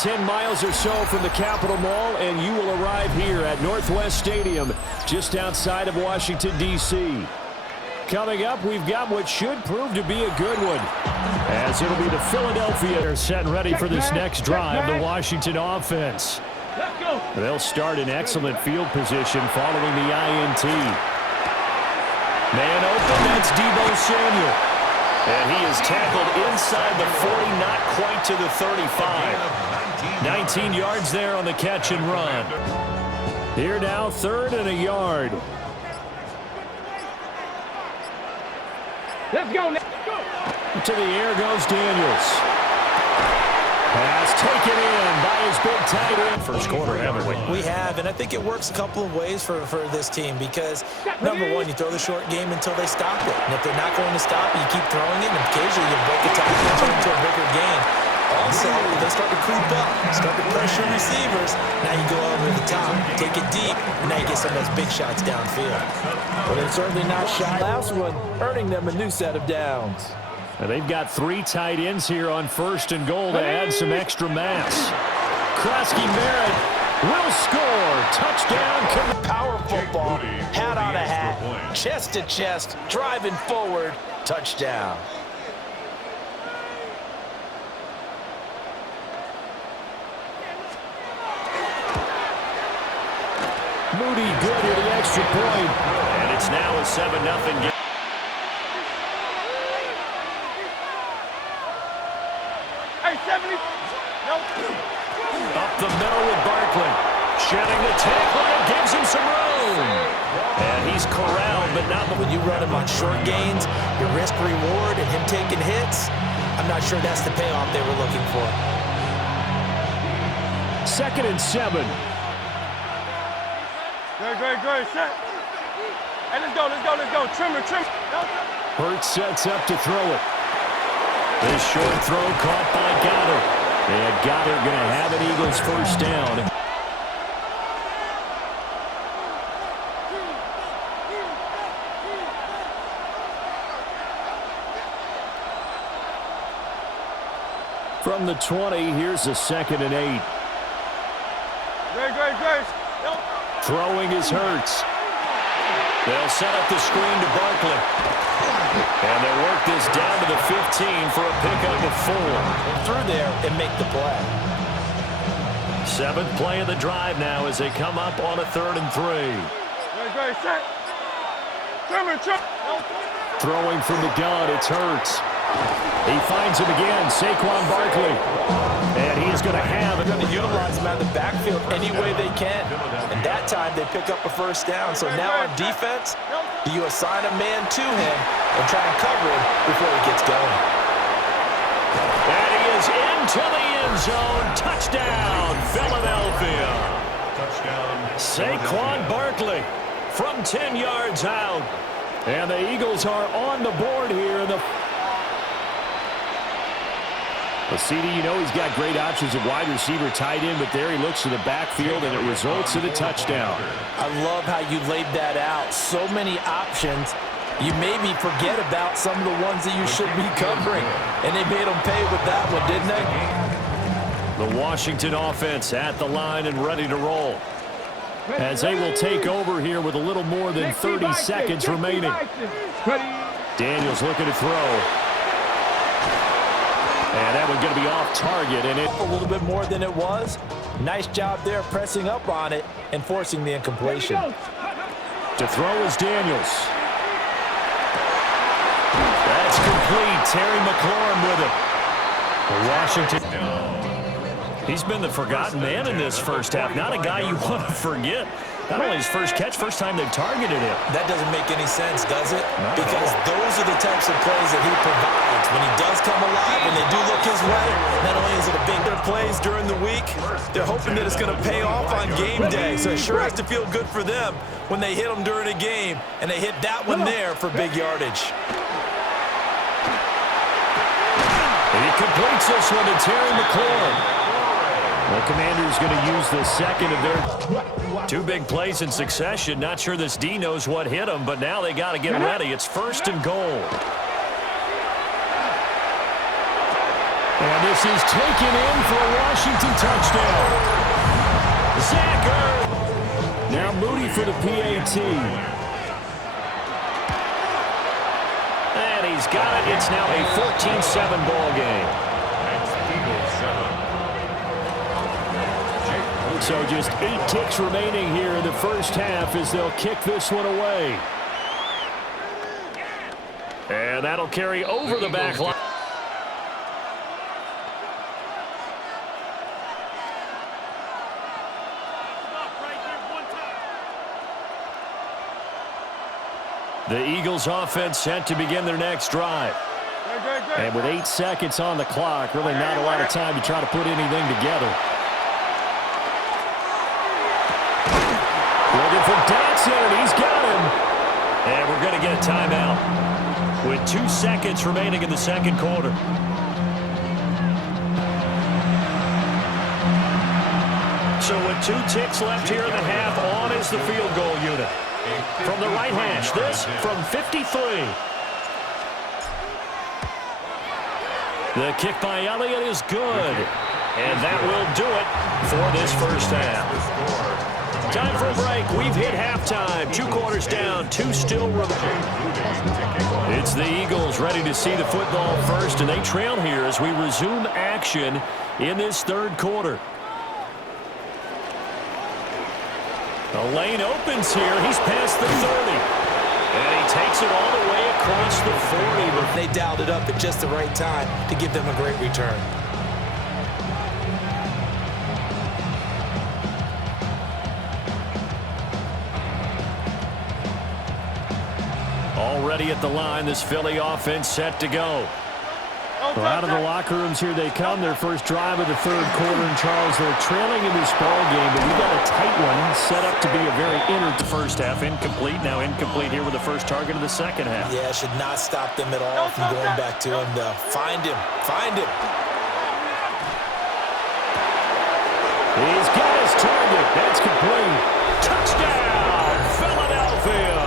10 miles or so from the Capitol Mall, and you will arrive here at Northwest Stadium, just outside of Washington, D.C. Coming up, we've got what should prove to be a good one, as it'll be the Philadelphia. They're set and ready for this next drive, the Washington offense. They'll start in excellent field position following the INT. Man open, that's Deebo Samuel. And he is tackled inside the 40, not quite to the 35. 19 yards there on the catch and run. Here now, 3rd and a yard. Let's go. To the air goes Daniels. Pass taken in by his big tight end. First quarter, haven't we? We have, and I think it works a couple of ways for this team because, number one, you throw the short game until they stop it. And if they're not going to stop it, you keep throwing it, and occasionally you break a tackle and turn into a bigger gain. Also, they start to creep up, start to pressure receivers. Now you go over the top, take it deep, and now you get some of those big shots downfield. But they're certainly not shy. Last one, earning them a new set of downs. Now they've got 3 tight ends here on 1st and goal to add some extra mass. Krosky Merritt will score. Touchdown. Power football, hat on a hat, chest to chest, driving forward, touchdown. Moody good at the extra point. And it's now a 7-0 game. Up the middle with Barkley. Shedding the tackle and gives him some room. And he's corralled, but not when you run him on short gains, your risk reward and him taking hits. I'm not sure that's the payoff they were looking for. 2nd and 7. Great, set. Hey, let's go. Trim. Hurts sets up to throw it. This short throw caught by Goddard. And Goddard going to have an Eagles first down. From the 20, here's a 2nd and 8. Great. Throwing is Hurts. They'll set up the screen to Barkley. And they'll work this down to the 15 for a pickup of 4. Through there and make the play. 7th play of the drive now as they come up on a 3rd and 3. Great, set. Trim. Throwing from the gun, it's Hurts. He finds him again, Saquon Barkley. And he's going to have it. They're going to utilize him out of the backfield any way they can. And that time they pick up a first down. So now on defense, you assign a man to him and try and cover him before he gets going. And he is into the end zone. Touchdown, Philadelphia. Saquon Barkley from 10 yards out. And the Eagles are on the board here. Well, CD, you know he's got great options at wide receiver, tight end, but there he looks to the backfield, and it results in a touchdown. I love how you laid that out. So many options. You maybe forget about some of the ones that you should be covering, and they made them pay with that one, didn't they? The Washington offense at the line and ready to roll, as they will take over here with a little more than 30 seconds remaining. Daniels looking to throw. And that one's going to be off target. And a little bit more than it was. Nice job there pressing up on it and forcing the incompletion. To throw is Daniels. That's complete. Terry McLaurin with it. Washington. He's been the forgotten man in this first half. Not a guy you want to forget. Not only his first catch, first time they've targeted him. That doesn't make any sense, does it? Because those are the types of plays that he provides. When he does come alive and they do look his way, not only is it a big plays during the week, they're hoping that it's going to pay off on game day. So it sure has to feel good for them when they hit them during a game, and they hit that one there for big yardage. And he completes this one to Terry McLaurin. The Commanders going to use the second of their 2 big plays in succession. Not sure this D knows what hit him, but now they got to get ready. It's 1st and goal. And this is taken in for a Washington touchdown. for the PAT. And he's got it. It's now a 14-7 ball game. So just 8 ticks remaining here in the first half as they'll kick this one away. And that'll carry over the back line. The Eagles offense set to begin their next drive. And with 8 seconds on the clock, really not a lot of time to try to put anything together. Looking for Dotson, and he's got him. And we're going to get a timeout with 2 seconds remaining in the second quarter. So with 2 ticks left here in the half, on is the field goal unit. From the right hash, this from 53. The kick by Elliott is good. And that will do it for this first half. Time for a break. We've hit halftime. 2 quarters down, 2 still remaining. It's the Eagles ready to see the football first, and they trail here as we resume action in this third quarter. The lane opens here. He's past the 30. And he takes it all the way across the 40. But they dialed it up at just the right time to give them a great return. Already at the line, this Philly offense set to go. Well, out of the locker rooms here they come. Their first drive of the third quarter. And Charles, they're trailing in this ball game, but we got a tight one set up to be a very the first half. Incomplete. Now incomplete here with the first target of the second half. Yeah, should not stop them at all from going back to him. Find him. Find him. He's got his target. That's complete. Touchdown, Philadelphia.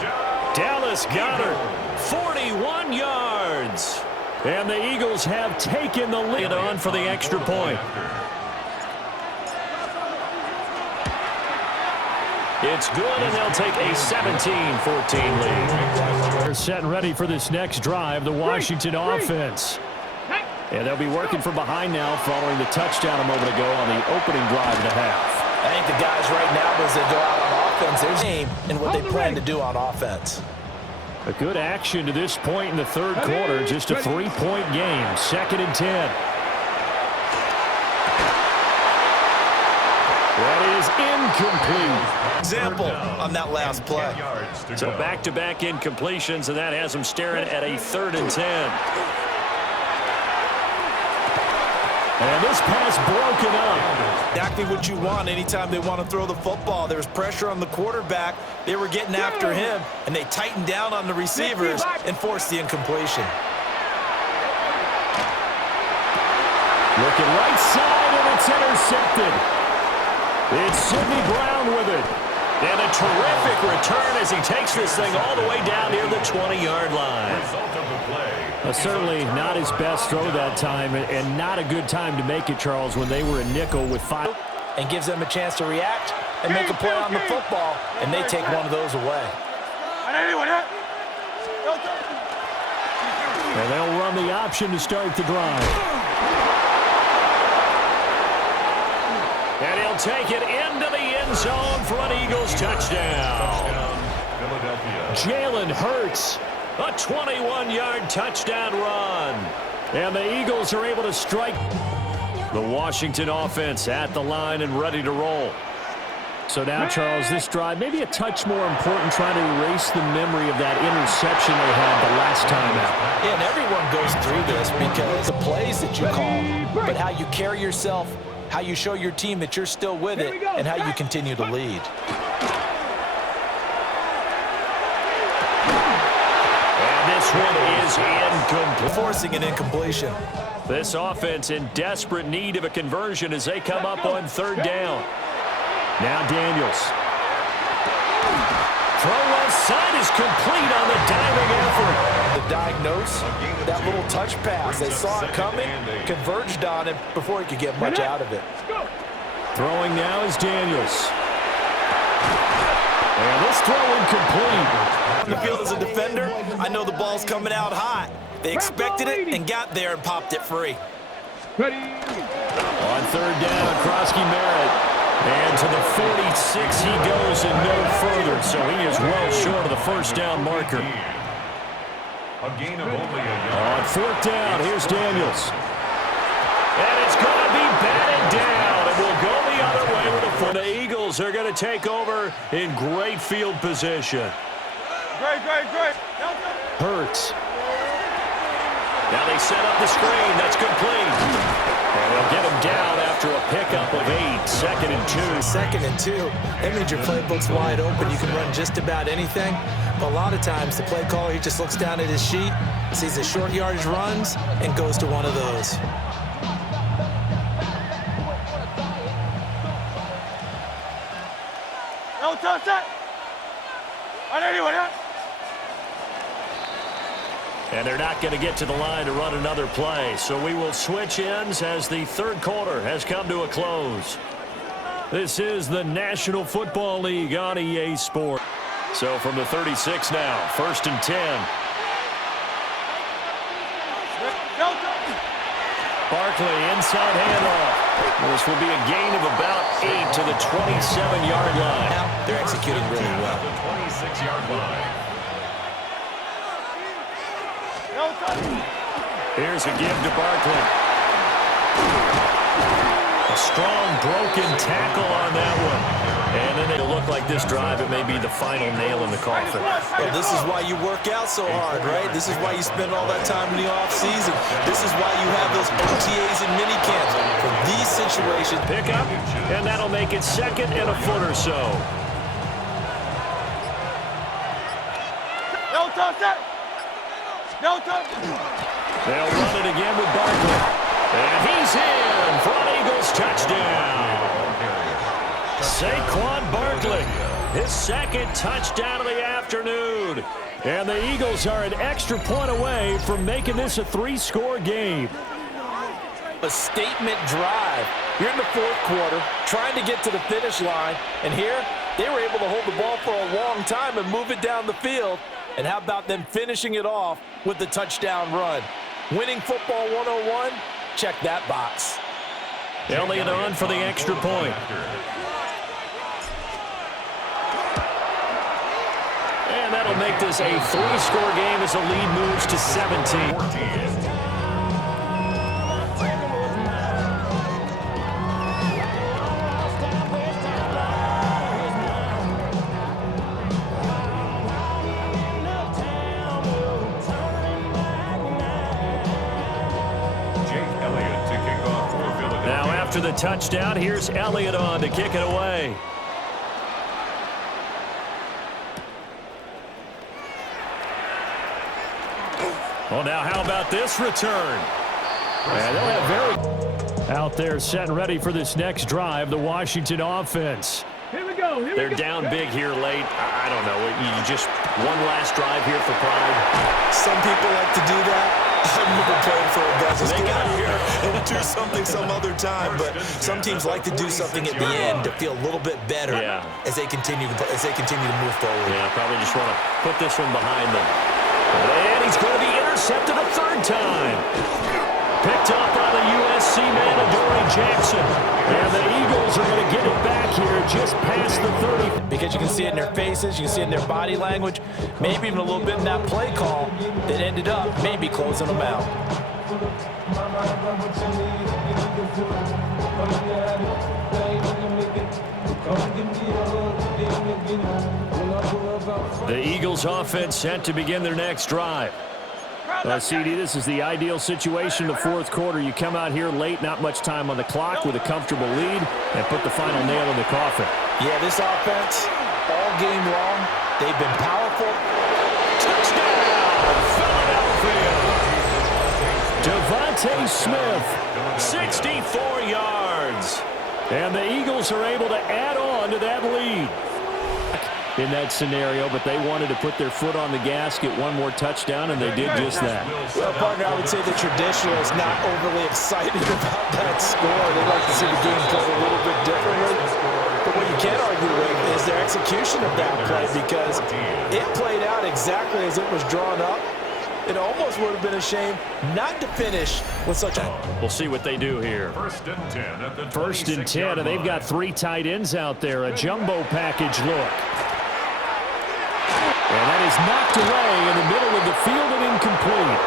Touchdown. Dallas Goedert, 41 yards. And the Eagles have taken the lead on for the extra point. It's good, and they'll take a 17-14 lead. They're set and ready for this next drive, the Washington offense. And they'll be working from behind now following the touchdown a moment ago on the opening drive of the half. I think the guys right now, as they go out on offense, there's aim and what they plan to do on offense. A good action to this point in the third quarter. Just a 3-point game. 2nd and 10. That is incomplete. Example on that last play. So back-to-back incompletions, and that has them staring at a 3rd and 10. And this pass broken up. Exactly what you want anytime they want to throw the football. There was pressure on the quarterback. They were getting after him, and they tightened down on the receivers and forced the incompletion. Looking right side, and it's intercepted. It's Sidney Brown with it. And a terrific return as he takes this thing all the way down near the 20-yard line. Certainly not his best throw that time, and not a good time to make it, Charles, when they were a nickel with 5. And gives them a chance to react and make a play on the football, and they take one of those away. And they'll run the option to start the drive. And he'll take it into the end zone for an Eagles touchdown. Jalen Hurts. A 21-yard touchdown run. And the Eagles are able to strike. The Washington offense at the line and ready to roll. So now, Charles, this drive maybe a touch more important, trying to erase the memory of that interception they had the last time out. Yeah, and everyone goes through this because the plays that you call, but how you carry yourself, how you show your team that you're still with it, and how you continue to lead. This one is incomplete. Forcing an incompletion. This offense in desperate need of a conversion as they come up on 3rd down. Now Daniels. Throw left side is complete on the diving effort. To diagnose that little touch pass. They saw it coming, converged on it before he could get much out of it. Throwing now is Daniels. And this throw incomplete. On the field as a defender, I know the ball's coming out hot. They expected it and got there and popped it free. On third down, Krosky Merritt. And to the 46 he goes and no further. So he is well short of the first down marker. A gain of only a yard. On fourth down, here's Daniels. And it's going to be batted down. It will go the other way with a foot. The Eagles are going to take over in great field position. Great. Hurts. Now they set up the screen. That's complete. And they'll get him down after a pickup of 8. Second and 2. Second and 2. That means your playbook's wide open. You can run just about anything. But a lot of times the play caller, he just looks down at his sheet, sees the short yardage runs, and goes to one of those. No touch that. And they're not going to get to the line to run another play. So we will switch ends as the third quarter has come to a close. This is the National Football League on EA Sports. So from the 36 now, first and 10. Barkley inside handoff. This will be a gain of about 8 to the 27-yard line. Now they're executing really well. The 26-yard line. Here's a give to Barkley. A strong broken tackle on that one. And then it'll look like this drive, it may be the final nail in the coffin. Well, this is why you work out so hard, right? This is why you spend all that time in the offseason. This is why you have those OTAs and mini camps for these situations. Pick up, and that'll make it second and a foot or so. No touch that. No touch. They'll run it again with Barkley. And he's in for an Eagles touchdown. Saquon Barkley, his second touchdown of the afternoon. And the Eagles are an extra point away from making this a 3-score game. A statement drive. You're in the fourth quarter, trying to get to the finish line. And here, they were able to hold the ball for a long time and move it down the field. And how about them finishing it off with the touchdown run? Winning football 101, check that box. Elliott on for the extra point. And that'll make this a 3-score game as the lead moves to 17. After the touchdown, here's Elliott on to kick it away. Well, now how about this return? And they'll have very out there set and ready for this next drive, the Washington offense. Here we go. They're down big here late. I don't know. You just one last drive here for pride. Some people like to do that. I've never played for a guys. Let's get out here and do something some other time. But some teams like to do something at the end to feel a little bit better as they continue to move forward. Yeah, probably just want to put this one behind them. And he's going to be intercepted a third time. Picked up by the USC man, Adoree Jackson. And the Eagles are going to get it back here just past the 30. Because you can see it in their faces, you can see it in their body language, maybe even a little bit in that play call that ended up maybe closing them out. The Eagles offense set to begin their next drive. CD, this is the ideal situation in the fourth quarter. You come out here late, not much time on the clock with a comfortable lead, and put the final nail in the coffin. Yeah, this offense, all game long, they've been powerful. Touchdown, Philadelphia! Devontae Smith, 64 yards. And the Eagles are able to add on to that lead in that scenario, but they wanted to put their foot on the gas, get one more touchdown, and they did just that. Well, partner, I would say the traditionalists not overly excited about that score. They'd like to see the game play a little bit differently. But what you can't argue with is their execution of that play because it played out exactly as it was drawn up. It almost would have been a shame not to finish with such a... We'll see what they do here. First and 10 at the First and 10, and they've got 3 tight ends out there. A jumbo package look. And that is knocked away in the middle of the field and incomplete.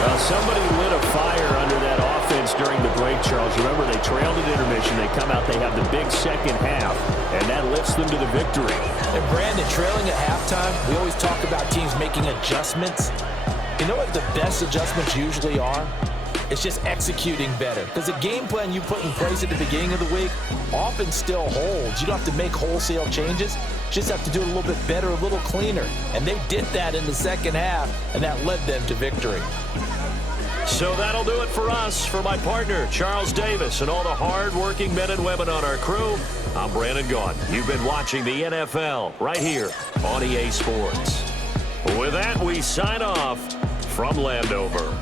Well, somebody lit a fire under that offense during the break, Charles. Remember, they trailed at intermission. They come out, they have the big second half, and that lifts them to the victory. And Brandon, trailing at halftime, we always talk about teams making adjustments. You know what the best adjustments usually are? It's just executing better. Because the game plan you put in place at the beginning of the week often still holds. You don't have to make wholesale changes. Just have to do it a little bit better, a little cleaner. And they did that in the second half, and that led them to victory. So that'll do it for us. For my partner, Charles Davis, and all the hard-working men and women on our crew, I'm Brandon Gaudin. You've been watching the NFL right here on EA Sports. With that, we sign off from Landover.